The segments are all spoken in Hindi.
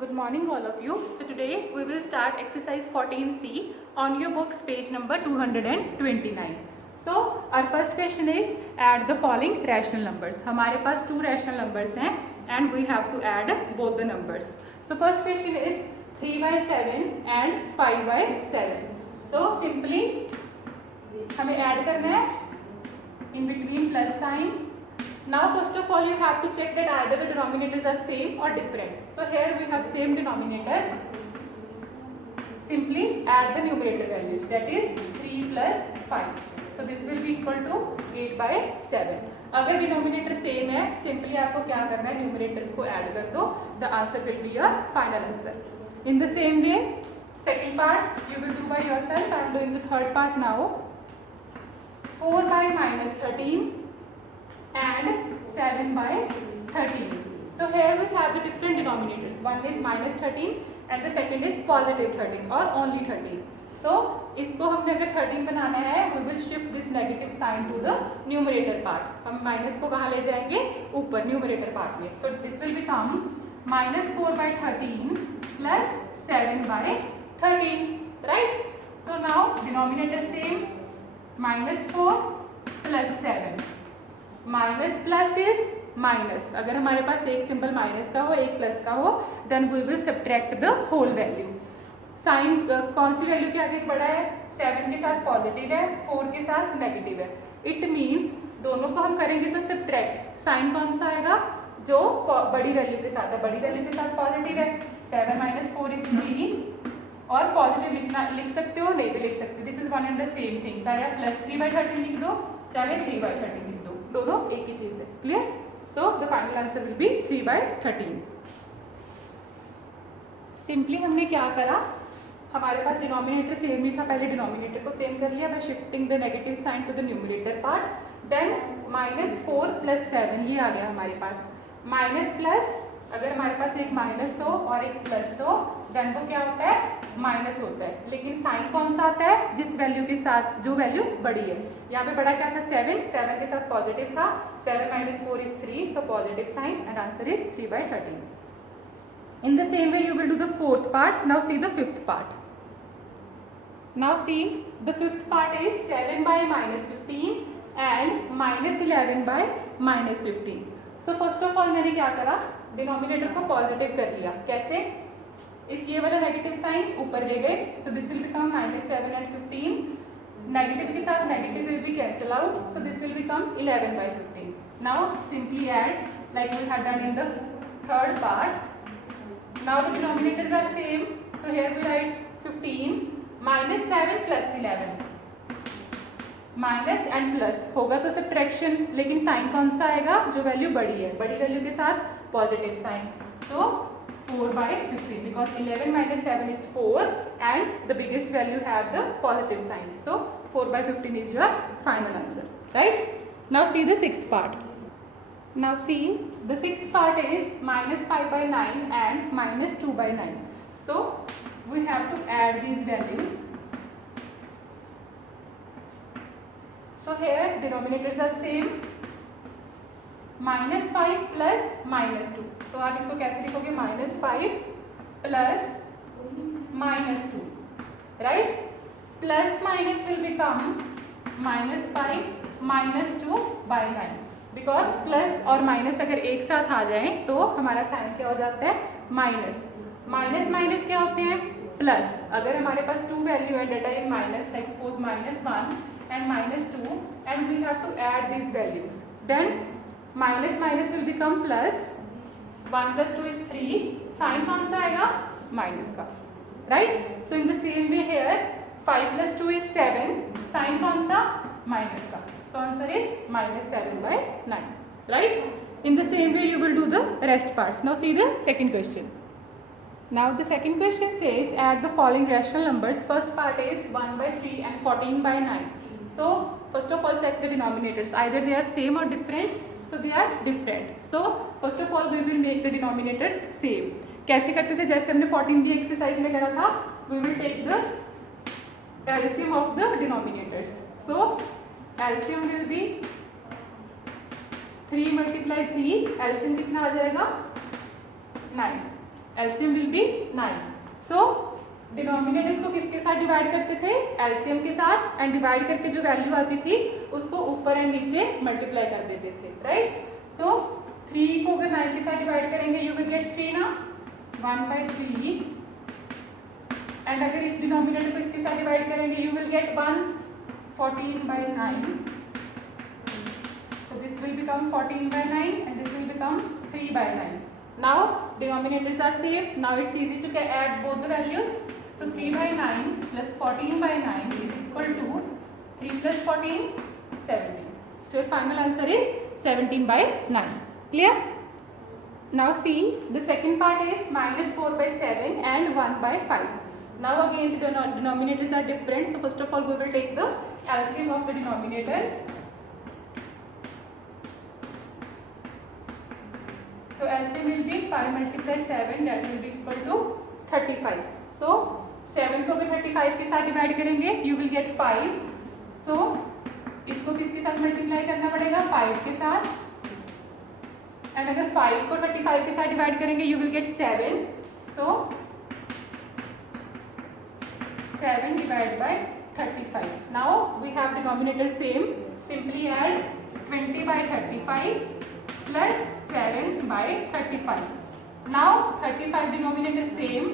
Good morning all of you. So today we will start exercise 14C on your books page number 229. So our first question is add the following rational numbers. हमारे पास 2 rational numbers हैं and we have to add both the numbers. So first question is 3/7 and 5/7. So simply हमें add करना है in between plus sign. Now first of all you have to check that either the denominators are same or different. So here we have same denominator. Simply add the numerator values, that is 3 plus 5. So this will be equal to 8/7. अगर डिनोमिनेटर सेम है सिंपली आपको क्या करना है, न्यूमरेटर्स को ऐड कर दो. The answer will be your final answer. In the same way second part you will do by yourself. I am doing the third part now. 4/-13 and 7/13. So here we have the different denominators. One is -13 and the second is +13 or only 13. So इसको हमने अगर 13 बनाना है we will shift this negative sign to the numerator part. हम माइनस को कहाँ ले जाएंगे, ऊपर numerator part में. So this will become -4/13 plus 7/13, right? So now denominator same, -4 plus 7. Minus plus is minus. अगर हमारे पास एक सिंबल माइनस का हो एक प्लस का हो then we will subtract the whole value. Sign कौन सी वैल्यू के आगे बढ़ा है, 7 के साथ पॉजिटिव है 4 के साथ नेगेटिव है. इट मीन्स दोनों को हम करेंगे तो सब्ट्रैक्ट. साइन कौन सा आएगा, जो बड़ी वैल्यू के साथ है, बड़ी वैल्यू के साथ पॉजिटिव है. 7 - 4 इज 3 और पॉजिटिव लिख सकते हो नहीं भी लिख सकते. This is one and the same thing. चाहे आप +3/13 लिख दो चाहे 3/13 लिख दो, दोनों एक ही चीज है. Clear? So the final answer will B 3/13. Simply हमने क्या करा, हमारे पास डिनोमिनेटर सेम ही था, पहले डिनोमिनेटर को सेम कर लिया by shifting the negative sign to the numerator part. Then -4 + 7 ये आ गया हमारे पास. माइनस प्लस, अगर हमारे पास एक माइनस हो और एक प्लस हो देन वो क्या होता है, माइनस होता है. लेकिन साइन कौन सा आता है, जिस वैल्यू के साथ जो वैल्यू बड़ी है. यहाँ पे बड़ा क्या था 7 के साथ पॉजिटिव था. 7 - 4 is 3, so positive sign and answer is 3/13. In the same way you will do the fourth part. Now see the fifth part. Now see the fifth part is 7/-15 and -11/-15. So first of all मैंने क्या करा, डिनोमिनेटर को पॉजिटिव कर लिया. कैसे, इस ये वाला नेगेटिव साइन ऊपर ले गए. So this will become -7 and 15. Negative के साथ negative will be cancel out, so this will become 11/15. Now simply add like we had done in the third part. Now the denominators are same, so here we write 15 -7 + 11. Minus and plus होगा तो सब्ट्रैक्शन, लेकिन साइन कौन सा आएगा, जो वैल्यू बड़ी है, बड़ी वैल्यू के साथ positive sign. So 4/15 because 11 - 7 is 4 and the biggest value have the positive sign. So 4/15 is your final answer, right? Now see the sixth part. Now see the sixth part is -5/9 and -2/9. So we have to add these values. So here denominators are same. -5 plus -2. So आप इसको कैसे लिखोगे, -5 plus -2, right? Plus minus will become -5 - 2/9. Because plus और माइनस अगर एक साथ आ जाएं तो हमारा साइन क्या हो जाता है, माइनस. माइनस माइनस क्या होते हैं, प्लस. अगर हमारे पास 2 वैल्यू है data in minus, like suppose -1 and -2 and we have to add these values, then minus will become plus. 1 + 2 is 3. Sign कौन सा आएगा, माइनस का, right? So in the same way here 5 + 2 is 7. Sign कौन सा, माइनस का. So answer is -7/9, right? In the same way you will do the rest parts. Now see the second question. Now the second question says add the following rational numbers. First part is 1/3 and 14/9. So first of all check the denominators, either they are same or different. So they are different. So first of all we will make the denominators same. कैसे करते थे, जैसे हमने 14B एक्सरसाइज में करा था. We will take the LCM of the denominators. So LCM will be 3 × 3. LCM कितना आ जाएगा, 9. LCM will be 9. So denominators को किसके साथ डिवाइड करते थे? LCM के साथ, एंड डिवाइड करके जो वैल्यू आती थी उसको ऊपर एंड नीचे मल्टीप्लाई कर देते थे, राइट? सो 3 को अगर 9 के साथ डिवाइड करेंगे यू विल गेट 3 ना, 1/3, एंड अगर इस डिनोमिनेटर को इसके साथ डिवाइड करेंगे you will get 1, 14/9. So this will become 14/9 and this will become 3/9. Now denominators are same. Now it's easy to add both the values. So 3/9 plus 14/9 is equal to 3 plus 14, 17. So your final answer is 17/9. Clear? Now see, the second part is -4/7 and 1/5. Now again the denominators are different. So first of all we will take the LCM of the denominators. So LCM will be 5 multiply 7, that will be equal to 35. So 7 को अगर 35 के साथ डिवाइड करेंगे you will get 5. So इसको किसके साथ मल्टीप्लाई करना पड़ेगा? 5 के साथ, एंड अगर 5 को 35 के साथ डिवाइड करेंगे you will get 7. So 7 divided by 35. Now we have denominator same. Simply add 20/35 plus 7/35. Now 35 denominator same,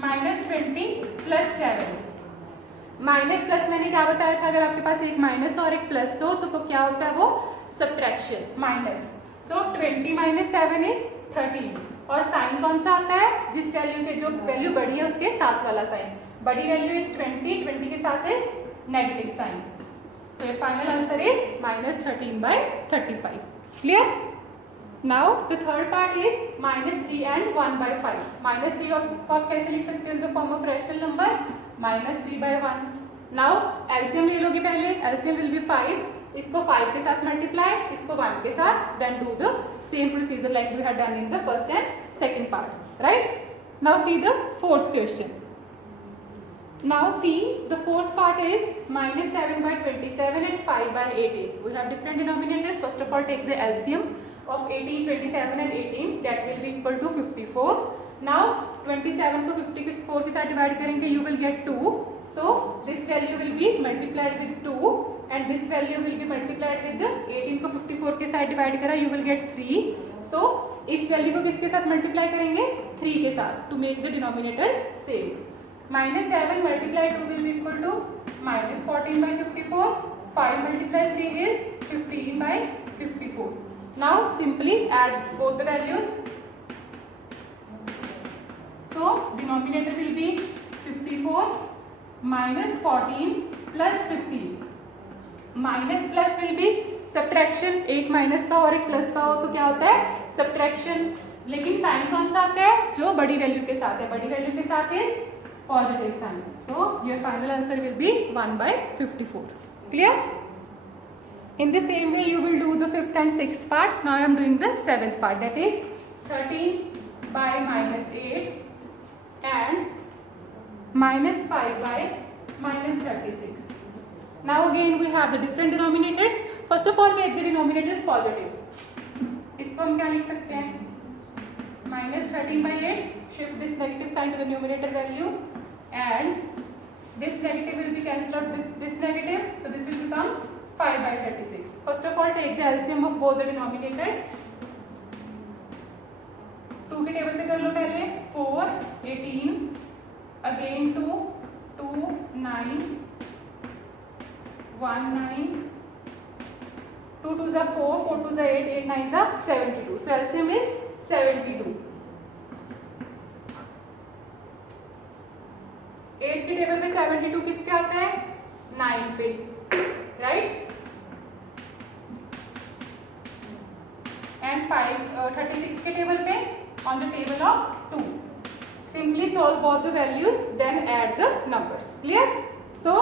-20 plus 7. Minus plus मैंने क्या बताया था? अगर आपके पास एक माइनस और एक प्लस हो तो क्या होता है? वो सब्ट्रैक्शन, माइनस. So 20 - 7 is 13. और साइन कौन सा आता है? जिस वैल्यू के जो वैल्यू बड़ी है उसके साथ वाला साइन. बड़ी वैल्यू इज 20, 20 के साथ is negative sign. So your final answer is -13/35. Clear? Now the third part is -3 and 1/5. -3 को आप कैसे लिख सकते हो in the form of rational number? -3/1. Now LCM ले लोगे पहले. LCM will be 5. इसको 5 के साथ मल्टीप्लाई, इसको 1 के साथ, then do the same procedure like we had done in the first and second part, right? Now see the fourth question. Now see the fourth part is -7/27 and 5/18. We have different denominators. First of all take the LCM of 18, 27 and 18, that will be equal to 54. Now 27 को 54 के साथ डिवाइड करेंगे you will get 2. So this value will be multiplied with 2 and this value will be multiplied with the 18 को 54 के साथ डिवाइड करा you will get 3. So इस वैल्यू को किसके साथ मल्टीप्लाई करेंगे? 3 के साथ, to make the denominators same. -7 multiply 2 will be equal to -14/54. 5 multiply 3 is 15/54. Now simply add both the values. So denominator will be 54 minus 14 plus 15. Minus plus will be subtraction. एक माइनस का और एक प्लस का हो तो क्या होता है? सब्ट्रैक्शन. लेकिन साइन कौन सा आता है? जो बड़ी वैल्यू के साथ है. बड़ी वैल्यू के साथ is positive sign. So your final answer will be 1/54. Clear? In the same way you will do the 5th and 6th part. Now I am doing the 7th part, that is 13 by -8 and -5 by -36. Now again we have the different denominators. First of all make the denominators positive. इसको हम क्या लिख सकते हैं? -13/8. Shift this negative sign to the numerator value and this negative will be cancelled out with this negative. So this will become 5/36. First of all take the LCM of both the denominators. 2 के टेबल पे कर लो पहले. 4, 18, again 2, 2, 9, 1, 9, 2 2s are 4, 4 2s are 8, 8 9s are 72. So LCM is 72. 8 के टेबल पे 72 किस पे आता है? 9 पे, राइट? And 36 के टेबल पे on the table of 2. Simply solve both the values, then add the numbers. Clear? So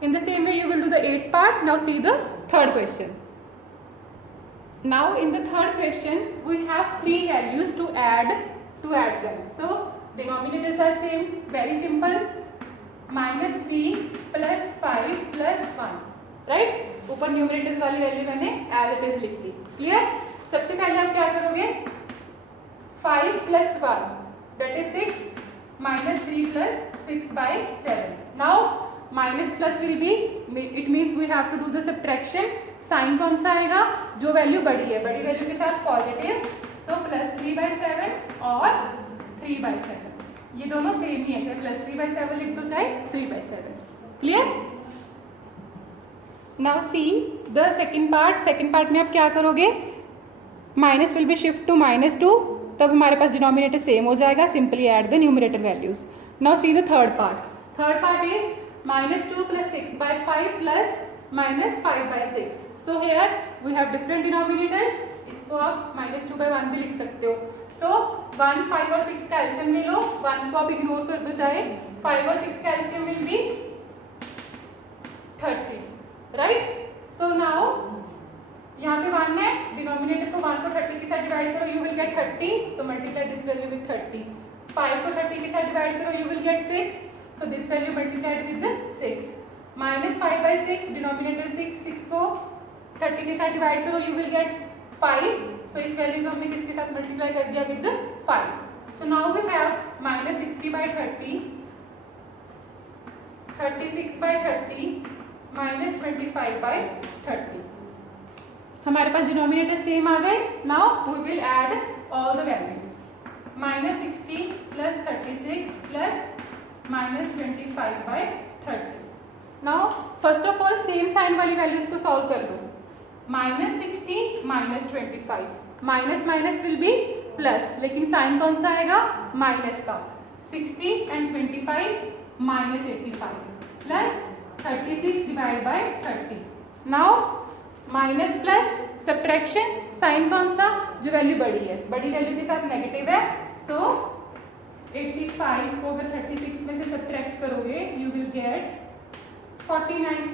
in the same way you will do the 8th part. Now see the third question. Now in the third question we have 3 values to add them. So denominators are same, very simple. -3 plus 5 plus 1, right? ऊपर न्यूमरेटर्स वाली वैल्यू मैंने एज इट इज लिख ली. क्लियर? सबसे पहले आप क्या करोगे? 5 plus 1 that is 6 minus 3 plus 6 by 7. Now minus plus will be, it means we have to do the subtraction. Sign कौन सा आएगा? जो वैल्यू बड़ी है, बड़ी वैल्यू के साथ पॉजिटिव, सो प्लस 3/7 और 3/7, ये दोनों सेम ही है, चाहे प्लस 3/7 लिख दो चाहे 3/7. Clear? Now see the second part. Second part में आप क्या करोगे? Minus will be shift to -2, तब हमारे पास डिनोमिनेटर सेम हो जाएगा. Simply add the numerator values. Now see the third part. Third part is -2 plus 6/5 plus -5/6. So here we have different denominators. इसको आप -2/1 भी लिख सकते हो. सो 1, 5 और 6 का एलसीएम ले लो. 1 को आप इग्नोर कर दो, चाहे 5 और 6 का LCM will be 30, right? So now यहाँ पे 1 है, डिनोमिनेटर को 1 को 30 के साथ डिवाइड करो, you will get 30, so multiply this value with 30. 5 को 30 के साथ डिवाइड करो, you will get 6, so this value multiplied with 6. -5/6, denominator 6 को 30 के साथ डिवाइड करो, यू विल गेट 5, सो इस वैल्यू को हमने किसके साथ मल्टीप्लाई कर दिया? With 5. So now we have -60/30, 36/30, -25/30. हमारे पास डिनोमिनेटर सेम आ गए. Now we will add all the values. -60 plus 36 plus -25/30. Now first of all same sign वाली वैल्यूज को सॉल्व कर दो. -60 -25, minus minus will be plus, लेकिन साइन कौन सा आएगा? माइनस का. 60 and 25 -85 plus 36 divide by 30. Now minus plus subtraction, sign कौन सा? जो वैल्यू बड़ी है, बड़ी वैल्यू के साथ नेगेटिव है, तो 85 को अगर 36 में से सब्ट्रैक्ट करोगे, you will get 49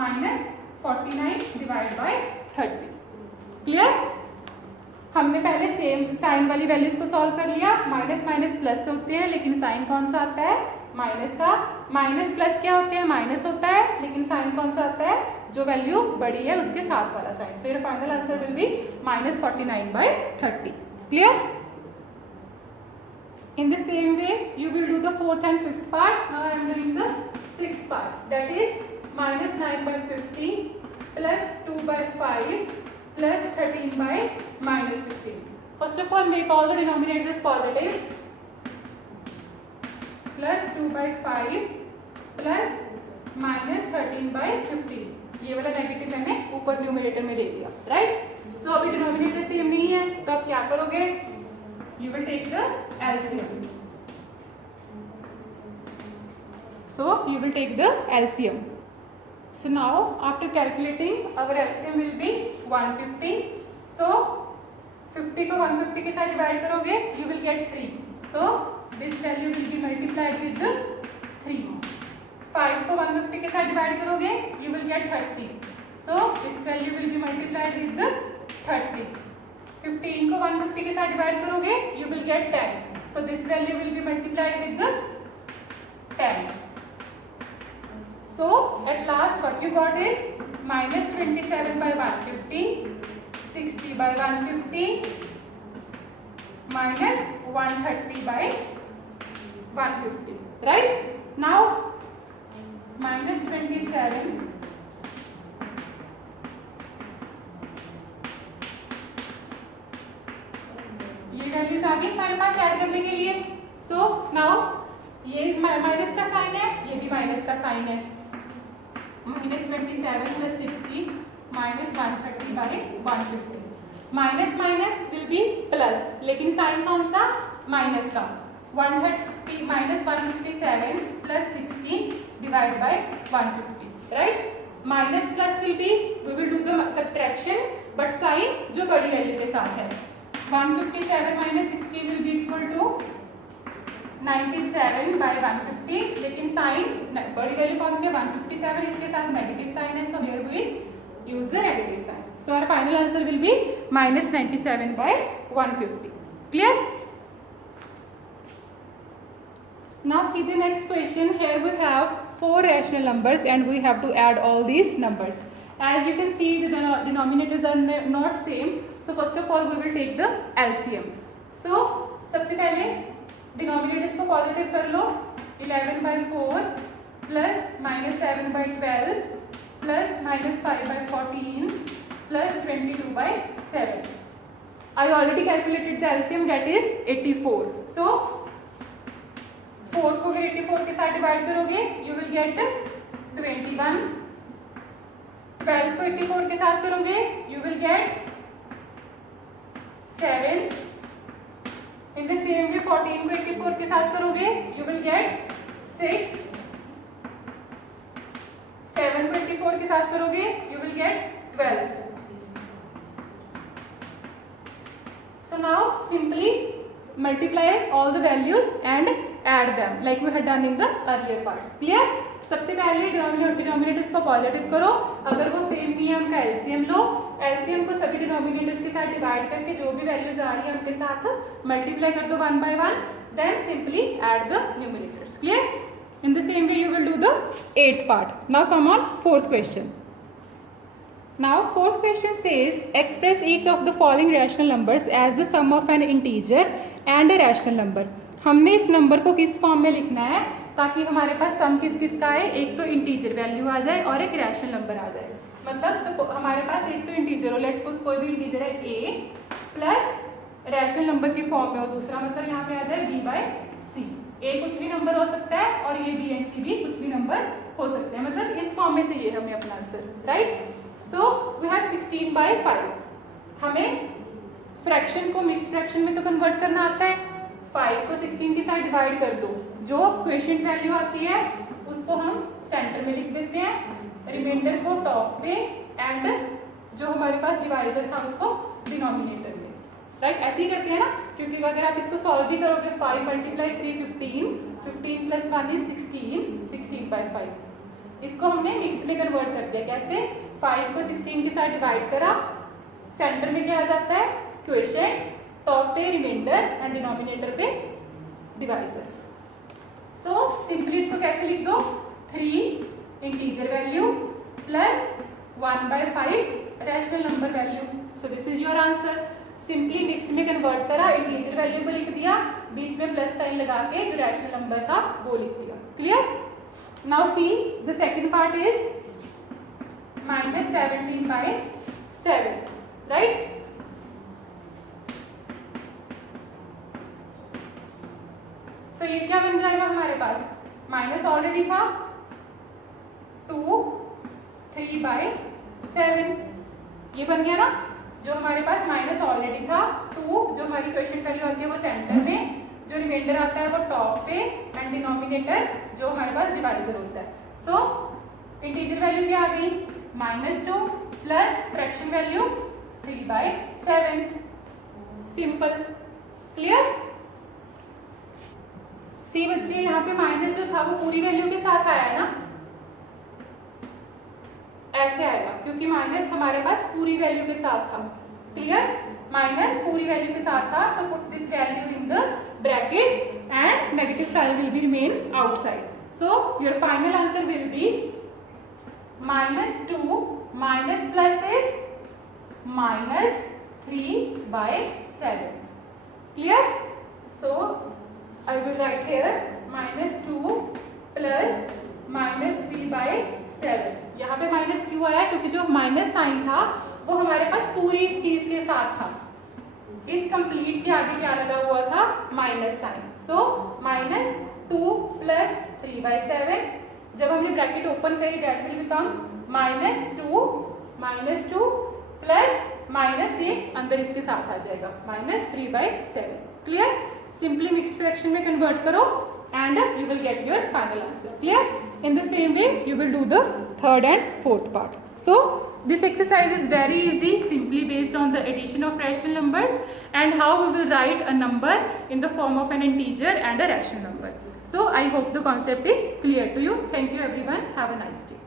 -49 divide by 30. Clear? हमने पहले सेम साइन वाली वैल्यूज को सॉल्व कर लिया. माइनस माइनस प्लस होते हैं, लेकिन साइन कौन सा आता है? माइनस का. माइनस प्लस क्या होते हैं? माइनस होता है, लेकिन साइन कौन सा आता है? जो वैल्यू बड़ी है उसके साथ वाला sign. So your final answer will be -49/30. Clear? In the same way, you will do the fourth and fifth part. Now I am doing the sixth part. That is -9/50 plus 2/5 plus 13/-15. First of all, make all the denominators positive. Plus 2/5 plus -13/15. ये वाला नेगेटिव मैंने ऊपर न्यूमरेटर में ले लिया, राइट? सो अभी डिनोमिनेटर सेम नहीं है, तो आप क्या करोगे? You will take the LCM. So you will take the LCM. So now after calculating, our LCM will be 150. So 50 को 150 के साथ डिवाइड करोगे, you will get 3. So this value will be multiplied with the 3. 5 को 150 के साथ डिवाइड करोगे, you will get 30. So this value will be multiplied with the 30. 15 को 150 के साथ डिवाइड करोगे, you will get 10. So this value will be multiplied with the 10. So at last what you got is -27/150, 60/150, -130/150. Right? Now -27 ये वैल्यूज आ गई हमारे पास ऐड करने के लिए. सो नाउ ये माइनस का साइन है, ये भी माइनस का साइन है. -27 plus 60 -130/150. Minus minus will be plus, लेकिन साइन कौन सा? माइनस का. 130 -157 plus 60 divide by 150. Right? Minus plus will be, we will do the subtraction, but sign जो बड़ी वैल्यू के साथ है. 157 minus 60 will be equal to 97/150, लेकिन साइन बड़ी वैल्यू कौन सी है? 157, इसके साथ नेगेटिव साइन है, so here we use the negative sign. So our final answer will be -97/150. Clear? Now see the next question. Here we have 4 rational numbers and we have to add all these numbers. As you can see, the denominators are not same. So first of all we will take the LCM. So सबसे पहले पॉजिटिव कर लो, 11/4 plus -7/12 plus -5/14 plus 22/7. I already calculated the LCM, that is 84. So 4 को अगर 84 के साथ डिवाइड करोगे you will get 21. 12 को 84 के साथ करोगे you will get 7. In the same way 14 को 84 के साथ करोगे you will get 6. 7 को 84 के साथ करोगे you will get 12. So now simply multiply all the values and add them like we had done in the earlier parts. Clear? सबसे पहले डिनोमिनेटर्स को पॉजिटिव करो, अगर वो सेम नहीं है उनका एलसीएम लो, एलसीएम को सभी डिनोमिनेटर्स के साथ डिवाइड करके जो भी वैल्यूज आ रही है उनके साथ मल्टीप्लाई कर दो 1 by 1, then simply add the numerators. Clear? In the same way you will do the 8th part. Now come on 4th question. Now 4th question says express each of the following rational numbers as the sum of an integer and a rational number. हमने इस नंबर को किस फॉर्म में लिखना है ताकि हमारे पास सम किस किस का है, एक तो इंटीजर वैल्यू आ जाए और एक रैशनल नंबर आ जाए. मतलब हमारे पास एक तो इंटीजर हो, लेट्स सपोज कोई भी इंटीजर है a प्लस रैशनल नंबर की फॉर्म में हो दूसरा, मतलब यहाँ पे आ जाए b/c. a कुछ भी नंबर हो सकता है और ये b and c भी कुछ भी नंबर हो सकते हैं, मतलब इस फॉर्म में चाहिए हमें अपना answer. Right? So we have 16/5. हमें फ्रैक्शन को मिक्स फ्रैक्शन में तो कन्वर्ट करना आता है. 5 को 16 के साथ डिवाइड कर दो, जो क्वोशिएंट वैल्यू आती है उसको हम सेंटर में लिख देते हैं, रिमाइंडर को टॉप पे एंड जो हमारे पास डिवाइजर था उसको डिनोमिनेटर में. राइट? ऐसे ही करते हैं ना, क्योंकि अगर आप इसको सॉल्व भी करोगे 5 × 3 15, 15 + 1 is 16, 16/5. इसको हमने मिक्स में कन्वर्ट कर दिया. कैसे? 5 को 16 के साथ डिवाइड करा, सेंटर में क्या आ जाता है क्वोशिएंट, टॉप पे रिमाइंडर एंड डिनोमिनेटर पे डिवाइजर. सो सिंपली इसको कैसे लिख दो, 3 integer value plus 1/5 rational number value. So this is your answer. Simply mixed में कन्वर्ट करा, इंटीजर वैल्यू को लिख दिया, बीच में प्लस साइन लगा के जो रैशनल नंबर था वो लिख दिया. Clear? Now see the second part is -17/7. Right? So ये क्या बन जाएगा हमारे पास, माइनस ऑलरेडी था 2 3/7. ये बन गया ना, जो हमारे पास माइनस ऑलरेडी था 2, जो हमारी क्वोशिएंट वैल्यू आती है वो सेंटर में, जो रिमाइंडर आता है वो टॉप पे एंड डिनोमिनेटर जो हमारे पास डिवाइजर होता है. सो इंटीजर वैल्यू भी आ गई -2 plus fraction value 3/7. Simple. Clear? See बच्चे यहाँ पे माइनस जो था वो पूरी वैल्यू के साथ आया है ना, ऐसे आएगा क्योंकि माइनस हमारे पास पूरी वैल्यू के साथ था. क्लियर? माइनस पूरी वैल्यू के साथ था. So put this value in the bracket and negative sign will be remain outside. So your final answer will be -2 minus plus is -3/7. Clear? So I will write here -2 plus -3/7. यहाँ पे माइनस क्यों आया? क्योंकि जो माइनस साइन था वो हमारे पास पूरी इस चीज के साथ था. इस कंप्लीट के आगे क्या लगा हुआ था? Minus sign. So -2 plus 3/7. जब हमने ब्रैकेट ओपन करी that will become -2 plus minus ये अंदर इसके साथ आ जाएगा -3/7. क्लियर? सिंपली मिक्स्ड फ्रैक्शन में कन्वर्ट करो and you will get your final answer. Clear? In the same way you will do the 3rd and 4th part. So this exercise is very easy, simply based on the addition of rational numbers and how we will write a number in the form of an integer and a rational number. So I hope the concept is clear to you. Thank you everyone. Have a nice day.